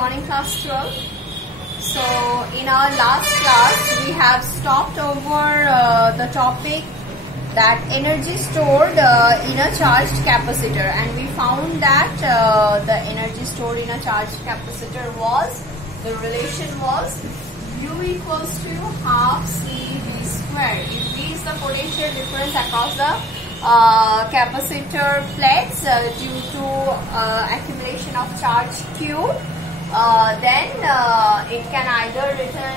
morning, class 12. So in our last class we have stopped over the topic that energy stored in a charged capacitor, and we found that the energy stored in a charged capacitor was, the relation was U equals to half CV square. If V is the potential difference across the capacitor plates due to accumulation of charge Q, then it can either written,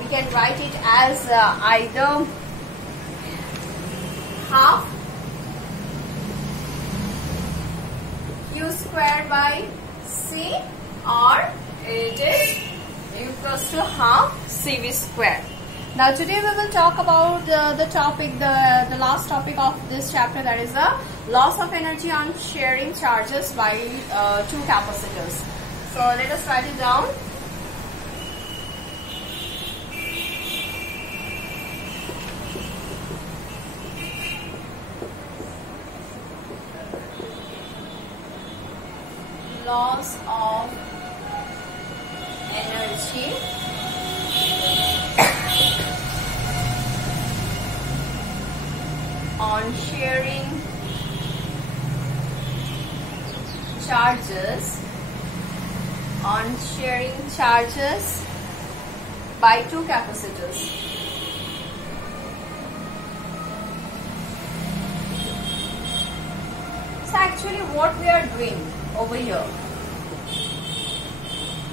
we can write it as either half Q square by C, or it is equals to half CV square. Now today we will talk about the topic, the last topic of this chapter, that is the loss of energy on sharing charges by two capacitors. So let us write it down. Loss of energy on sharing charges by two capacitors. So actually what we are doing over here,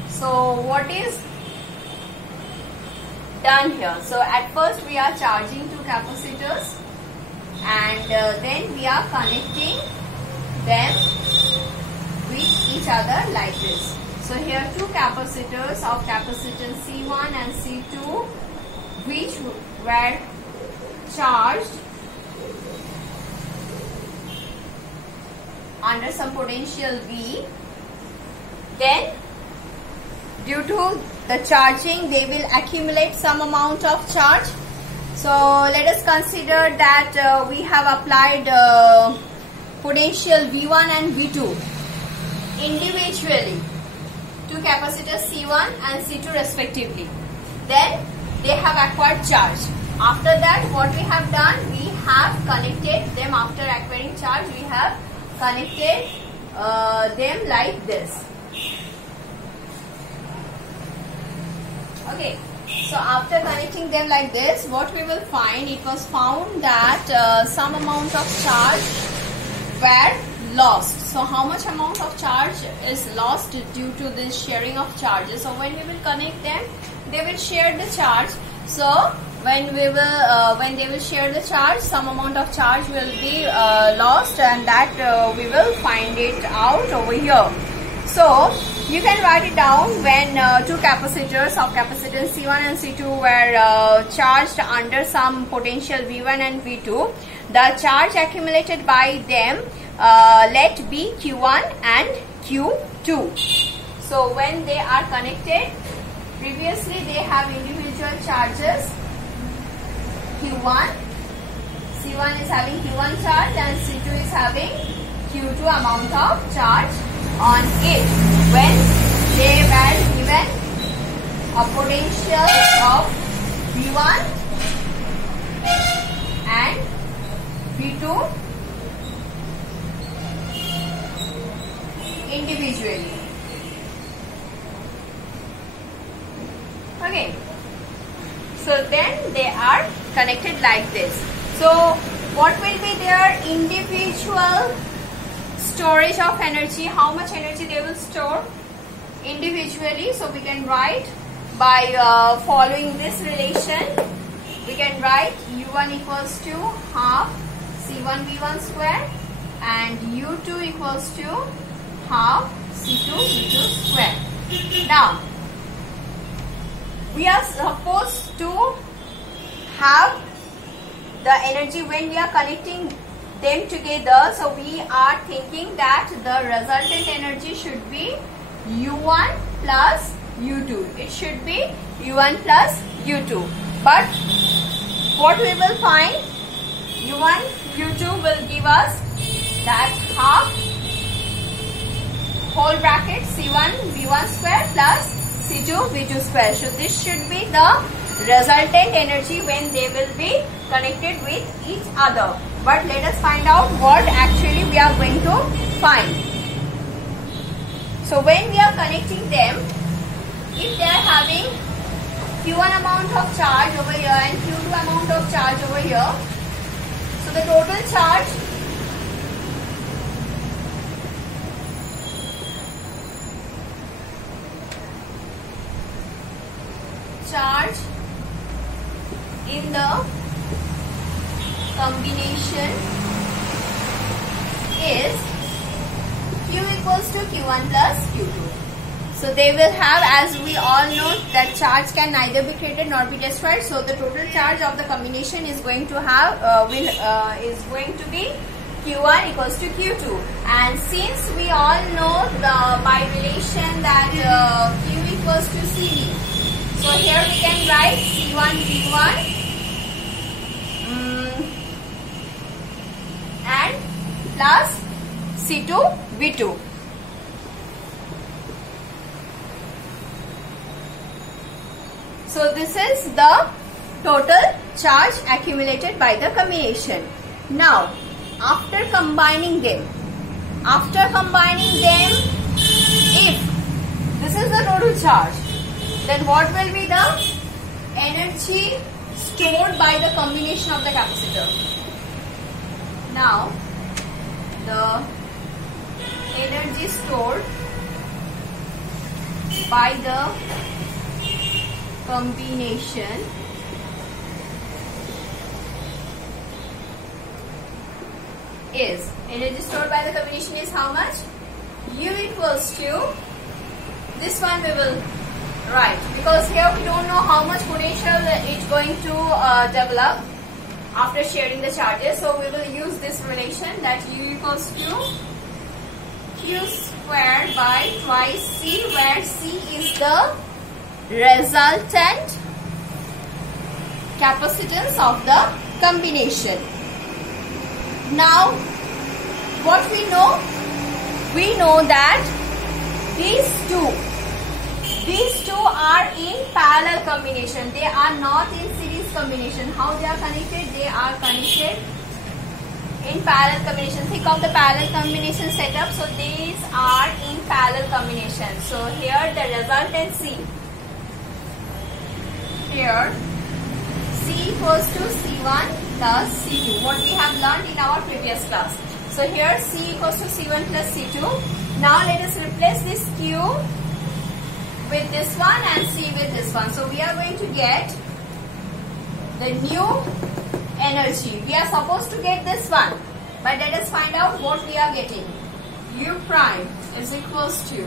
so what is done here? So at first we are charging two capacitors, and then we are connecting them with each other like this. So here two capacitors of capacitance C1 and C2, which were charged under some potential V. Then due to the charging they will accumulate some amount of charge. So let us consider that we have applied potential V1 and V2 individually to capacitors C1 and C2 respectively. Then they have acquired charge. After that what we have done, we have connected them. After acquiring charge we have connected them like this. Okay. So after connecting them like this, what we will find, it was found that some amount of charge were lost. So how much amount of charge is lost due to this sharing of charges? So when we will connect them, they will share the charge. So when we will, when they will share the charge, some amount of charge will be lost, and that we will find it out over here. So you can write it down when two capacitors of capacitance C1 and C2 were charged under some potential V1 and V2. The charge accumulated by them let be Q1 and Q2. So when they are connected, previously they have individual charges. Q1, C1 is having Q1 charge and C2 is having Q2 amount of charge on it. When they were given a potential of V1 and V2 individually. Okay. So then they are connected like this. So what will be their individual storage of energy? How much energy they will store individually? So we can write by following this relation. We can write U1 equals to half C1 V1 square and U2 equals to half C2 V2 square. Now we are supposed to have the energy when we are connecting them together. So we are thinking that the resultant energy should be U1 plus U2. It should be U1 plus U2. But what we will find, U1, U2 will give us that half whole bracket C1 V1 square plus C2 V2 square. So this should be the resultant energy when they will be connected with each other. But let us find out what actually we are going to find. So when we are connecting them, if they are having Q1 amount of charge over here and Q2 amount of charge over here, so the total charge in the combination is Q equals to Q1 plus Q2. So they will have, as we all know, that charge can neither be created nor be destroyed. So the total charge of the combination is going to have is going to be Q1 equals to Q2. And since we all know by relation that Q equals to CV, so here we can write C1 V1 and plus C2 V2. So this is the total charge accumulated by the combination. Now, after combining them, if this is the total charge, then what will be the energy stored by the combination of the capacitor? Now, the energy stored by the combination is, energy stored by the combination is how much? U equals to, this one we will write, because here we don't know how much potential it's going to develop after sharing the charges. So we will use this relation, that U equals to Q squared by twice C, where C is the resultant capacitance of the combination. Now, what we know? We know that these two are in parallel combination. They are not in series combination. How they are connected? They are connected in parallel combination. Think of the parallel combination setup. So these are in parallel combination. So here the resultant C. Here C equals to C1 plus C2. What we have learned in our previous class. So here C equals to C1 plus C2. Now let us replace this Q with this one and C with this one. So we are going to get the new energy. We are supposed to get this one, but let us find out what we are getting. U prime is equals to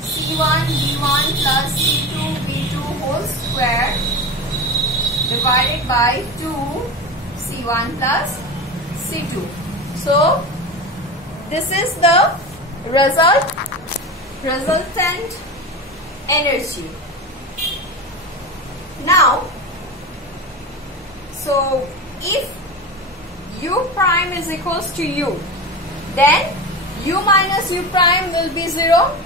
C1 V1 plus C2 V2 whole square divided by 2 C1 plus C2. So this is the resultant energy. Now, so if U prime is equals to U, then U minus U prime will be 0.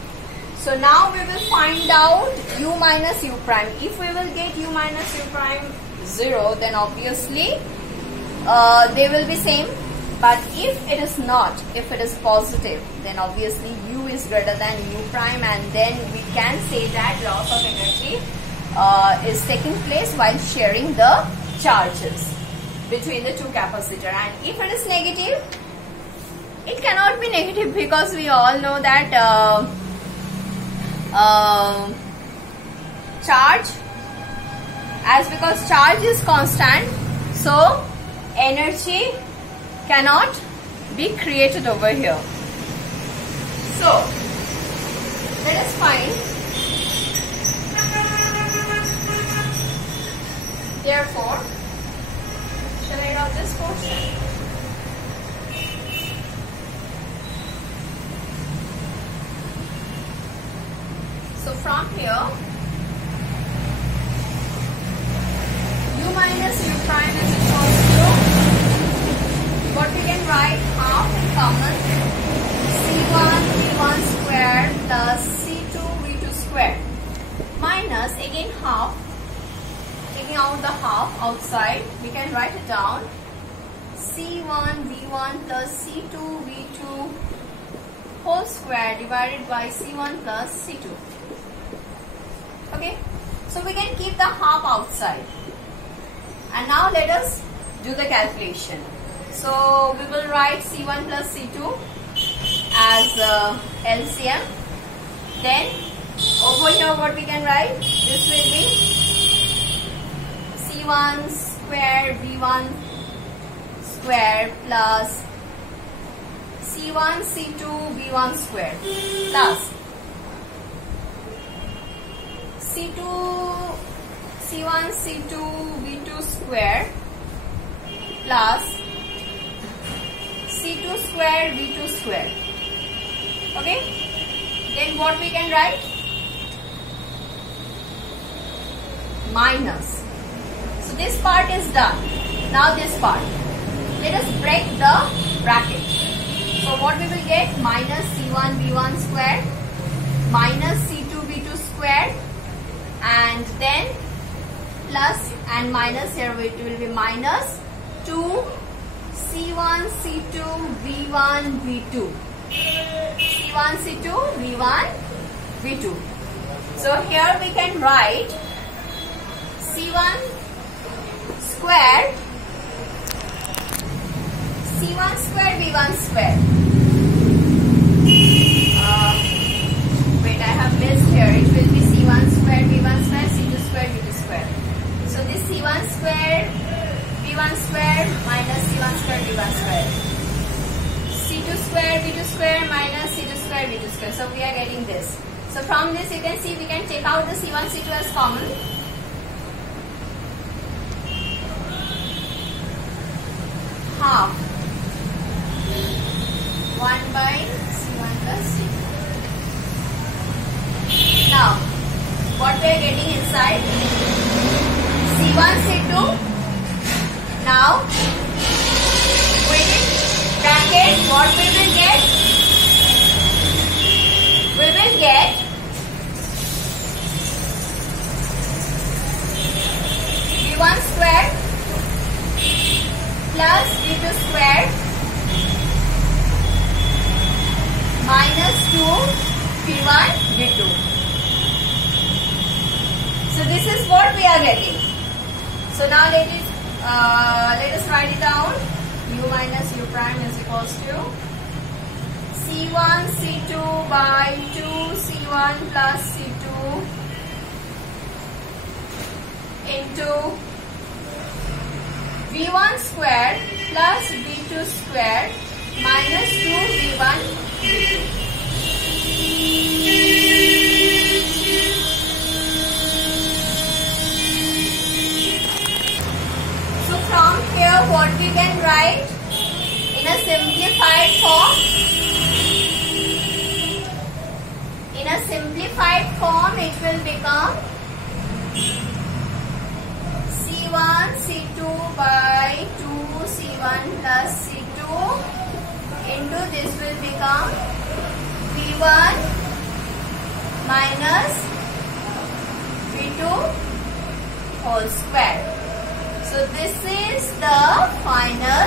So now we will find out U minus U prime. If we will get U minus U prime 0, then obviously they will be same. But if it is not, if it is positive, then obviously U is greater than U prime, and then we can say that loss of energy is taking place while sharing the charges between the two capacitors. And if it is negative, it cannot be negative, because we all know that because charge is constant, so energy cannot be created over here. So let us find, therefore, shall I write this portion? So from here, U minus U prime is equal to, what we C1 V1 plus C2 V2 whole square divided by C1 plus C2. Okay, so we can keep the half outside. And now let us do the calculation. So we will write C1 plus C2 as LCM. Then over here what we can write? This will be C1 square V1 square plus C1 C2 V1 square plus C1 C2 V2 square plus C2 square V2 square. Okay, then what we can write? Minus. So this part is done. Now this part. Let us break the bracket. So what we will get? Minus C1 V1 square minus C2 V2 square, and then plus and minus, here it will be minus 2 C1 C2 V1 V2. C1 C2 V1 V2. So here we can write C1 square C1 square V1 square. Wait, I have missed here. It will be C1 square V1 square, C2 square V2 square. So this C1 square V1 square minus C1 square V1 square. C2 square V2 square minus C2 square V2 square. So we are getting this. So from this you can see we can take out the C1 C2 as common. Half 1 by C1 plus C2. Now, what we are getting inside? C1 C2. Now, within bracket, what we will get? We will get V1 square plus V2 square minus 2 V1 V2. So this is what we are getting. So now let us write it down. U minus U prime is equals to C1 C2 by 2 C1 plus C2 into V1 square plus V2 square minus 2 V1 V2. So from here what we can write in a simplified form? In a simplified form it will become C1 C2 by 2 C1 plus C2 into this will become V1 minus V2 whole square. So this is the final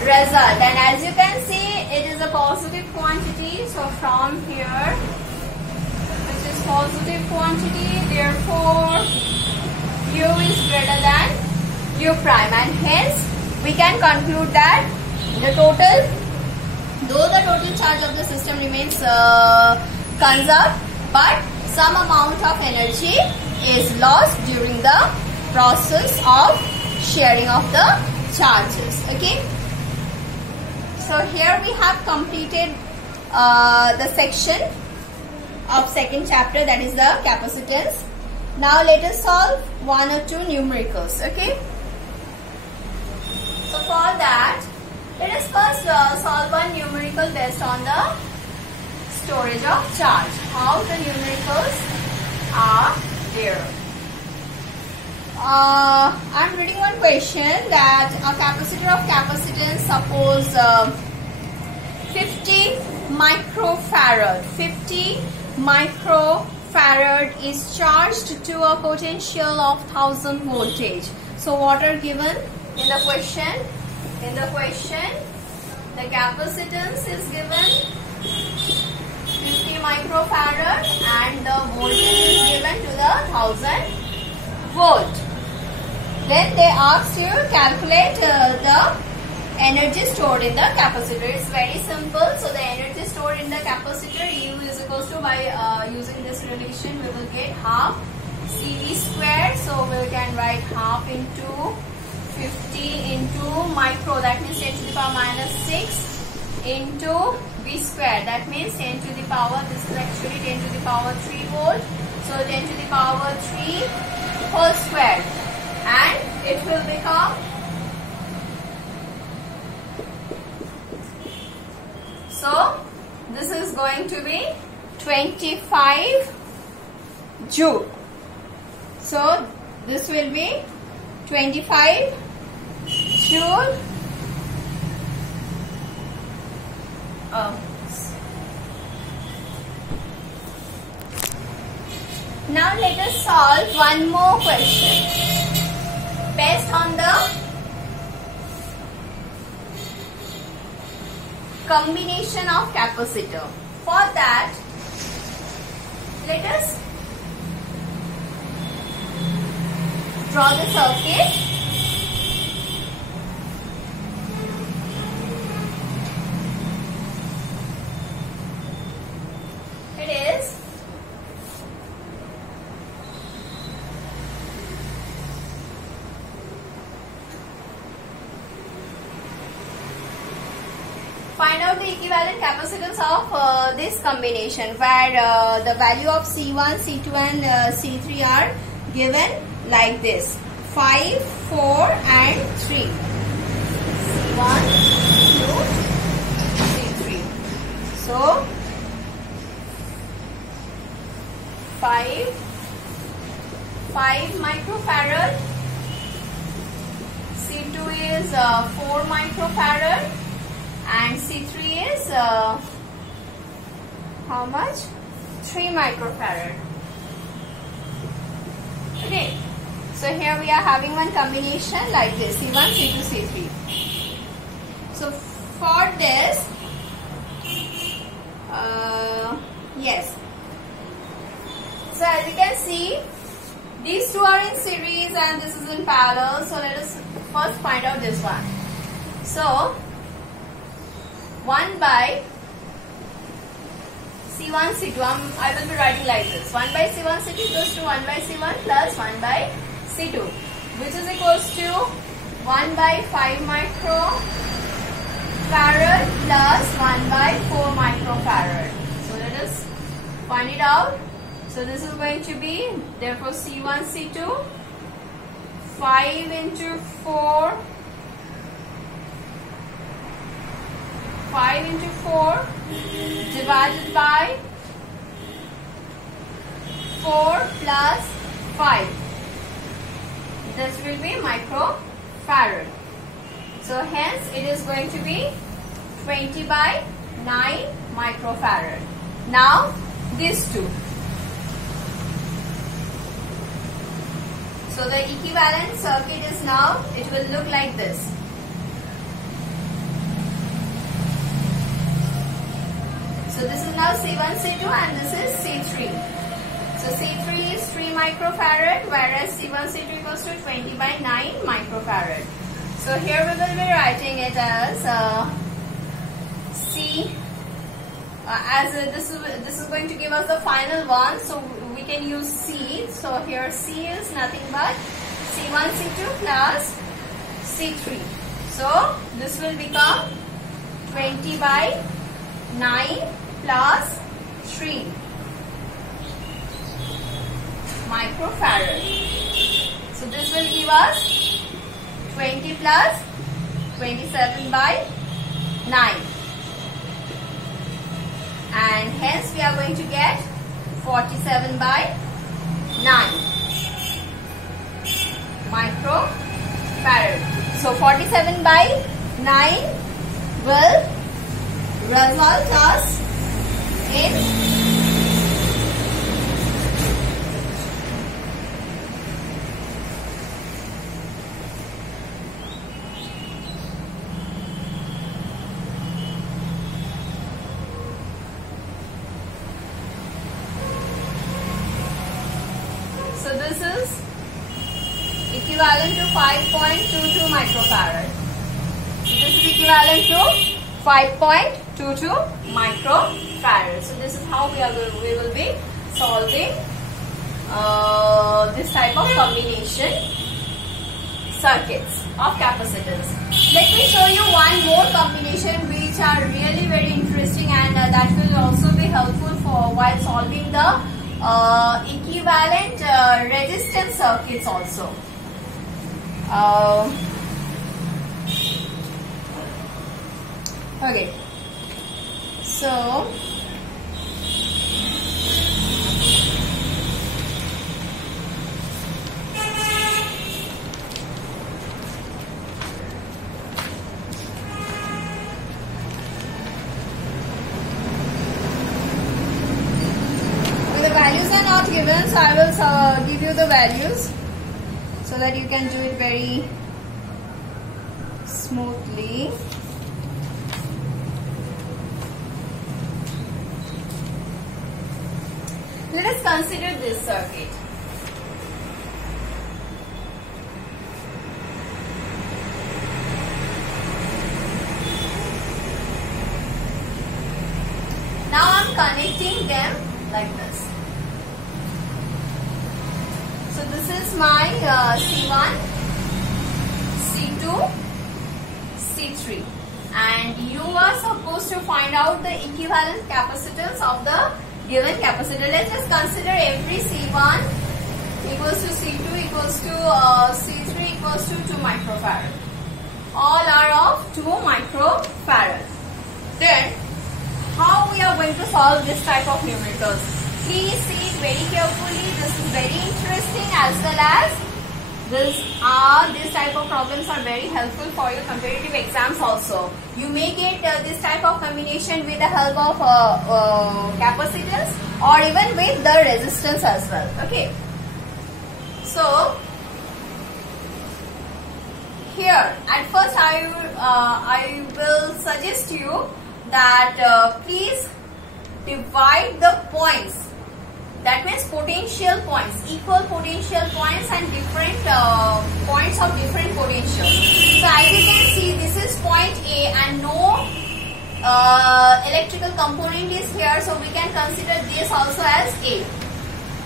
result, and as you can see it is a positive quantity. So from here which is positive quantity, therefore U is greater than U prime, and hence we can conclude that the total, though the total charge of the system remains conserved, but some amount of energy is lost during the process of sharing of the charges. Okay. So here we have completed the section of second chapter, that is the capacitance. Now let us solve one or two numericals. Okay. So for that, let us first solve one numerical based on the storage of charge. How the numericals are there. I am reading one question that a capacitor of capacitance, suppose 50 microfarad. 50 microfarad is charged to a potential of 1000 voltage. So what are given in the question? In the question, the capacitance is given 50 microfarad and the voltage is given to the 1000 volt. Then they asked you to calculate the energy stored in the capacitor. It's very simple. So the energy stored in the capacitor, U is equals to, by using this relation, we will get half CV squared. So we can write half into 50 into micro, that means 10 to the power minus 6 into V squared, that means 10 to the power, this is actually 10 to the power 3 volt. So 10 to the power 3 whole squared, and it will become, so this is going to be 25 joule. So this will be 25 joule. Now let us solve one more question based on the combination of capacitor. For that, let us draw the circuit. It is find out the equivalent capacitance of this combination, where the value of C1, C2 and C3 are given like this: 5, 4 and 3. C1, C2, C3. So 5 microfarad, C2 is 4 microfarad, and C3 is how much? 3 microfarad. Okay, so here we are having one combination like this: C1, C2, C3. So for this, yes. So as you can see, these two are in series and this is in parallel. So let us first find out this one. So 1 by C1, C2, I will be writing like this: 1 by C1, C2 equals to 1 by C1 plus 1 by C2, which is equals to 1 by 5 microfarad plus 1 by 4 microfarad. So let us find it out. So this is going to be, therefore, C1, C2, 5 into 4, 5 into 4 divided by 4 plus 5. This will be microfarad. So hence it is going to be 20 by 9 microfarad. Now these two. So the equivalent circuit is now, it will look like this. So this is now C1, C2 and this is C3. So C3 is 3 microfarad, whereas C1, C2 equals to 20 by 9 microfarad. So here we will be writing it as C, as this is going to give us the final one. So we can use C. So here C is nothing but C1, C2 plus C3. So this will become 20 by 9 plus 3 microfarad. So this will give us 20 plus 27 by 9. And hence we are going to get 47 by 9 microfarad. So 47 by 9 will result us in equivalent to 5.22 microfarad. This is equivalent to 5.22 microfarad. So this is how we will be solving this type of combination circuits of capacitors. Let me show you one more combination which are really very interesting, and that will also be helpful for while solving the equivalent resistance circuits also. Okay, so values are not given, so I will give you the values so that you can do it very smoothly. Let us consider this circuit. Now I am connecting them like this. So this is my C1, C2, C3, and you are supposed to find out the equivalent capacitance of the given capacitor. Let's just consider every C1 equals to C2 equals to C3 equals to 2 microfarad. All are of 2 microfarad. Then how we are going to solve this type of numericals? Please see it very carefully. This is very interesting, as well as this type of problems are very helpful for your competitive exams also. You may get this type of combination with the help of capacitance or even with the resistance as well. Okay. So here at first I will suggest you that please divide the points. That means potential points, equal potential points and different points of different potentials. So as you can see, this is point A and no electrical component is here, so we can consider this also as A.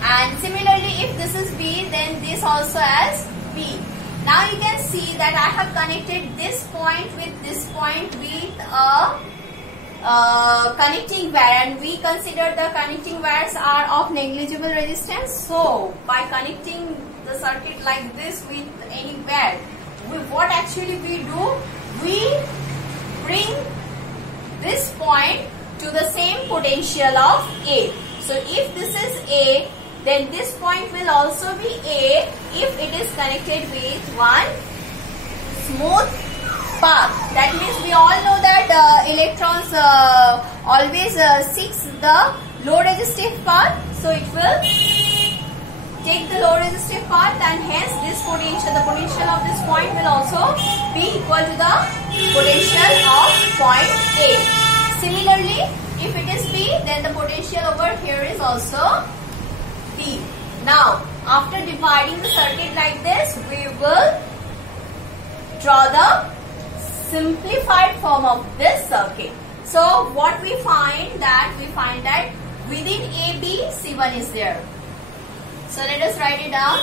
And similarly, if this is B, then this also as B. Now you can see that I have connected this point with this point with a connecting wire, and we consider the connecting wires are of negligible resistance. So by connecting the circuit like this with any wire, what actually we do, we bring this point to the same potential of A. So if this is A, then this point will also be A if it is connected with one smooth path. That means we all know that electrons always seek the low resistive path, so it will take the low resistive path, and hence this potential, the potential of this point will also be equal to the potential of point A. Similarly, if it is B, then the potential over here is also B. Now after dividing the circuit like this, we will draw the simplified form of this circuit. So what we find that within AB, C1 is there. So let us write it down.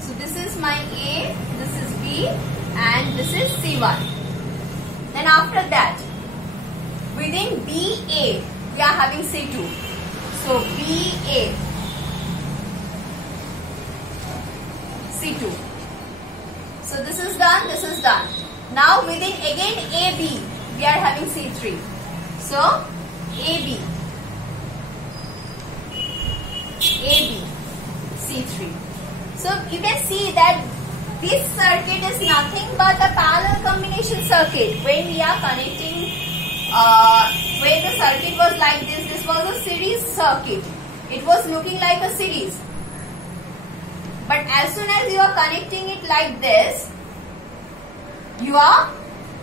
So this is my A, this is B, and this is C1. Then after that, within BA, we are having C2. So BA, C2. So this is done, this is done. Now within again AB, we are having C3. So AB, C3. So you can see that this circuit is nothing but a parallel combination circuit. When we are connecting, when the circuit was like this was a series circuit. It was looking like a series. But as soon as you are connecting it like this, you are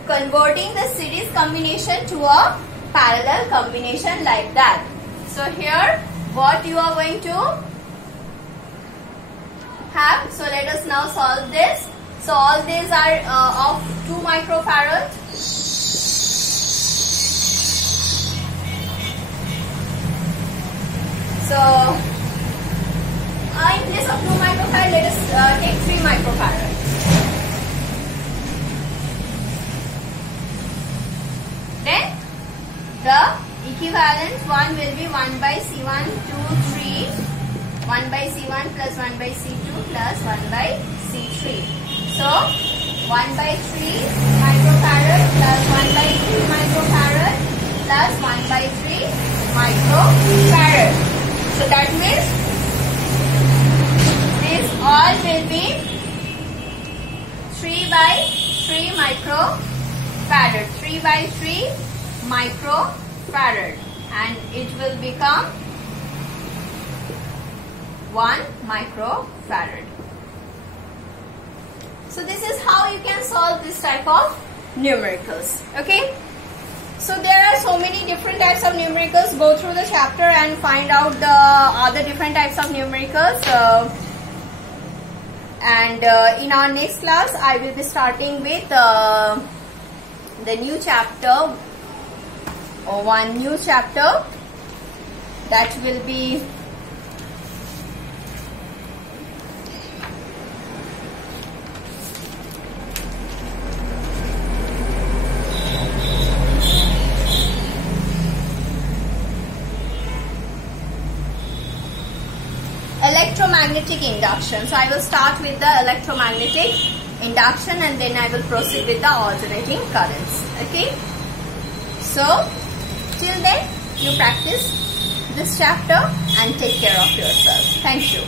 converting the series combination to a parallel combination like that. So here what you are going to have. So let us now solve this. So all these are of 2 microfarad. So in place of 2 microfarad, let us take 3 microfarad. Then the equivalent one will be 1 by C1, 2, 3, 1 by C1 plus 1 by C2 plus 1 by C3. So 1 by 3 microfarad plus 1 by 2 microfarad plus 1 by 3 microfarad. So that means this all will be 3 by 3 microfarad. 3 by 3 microfarad, and it will become 1 microfarad. So this is how you can solve this type of numericals. Okay. So there are so many different types of numericals. Go through the chapter and find out the other different types of numericals. In our next class, I will be starting with the new chapter, or one new chapter, that will be electromagnetic induction. So I will start with the electromagnetic induction and then I will proceed with the alternating currents. Okay. So till then you practice this chapter and take care of yourself. Thank you.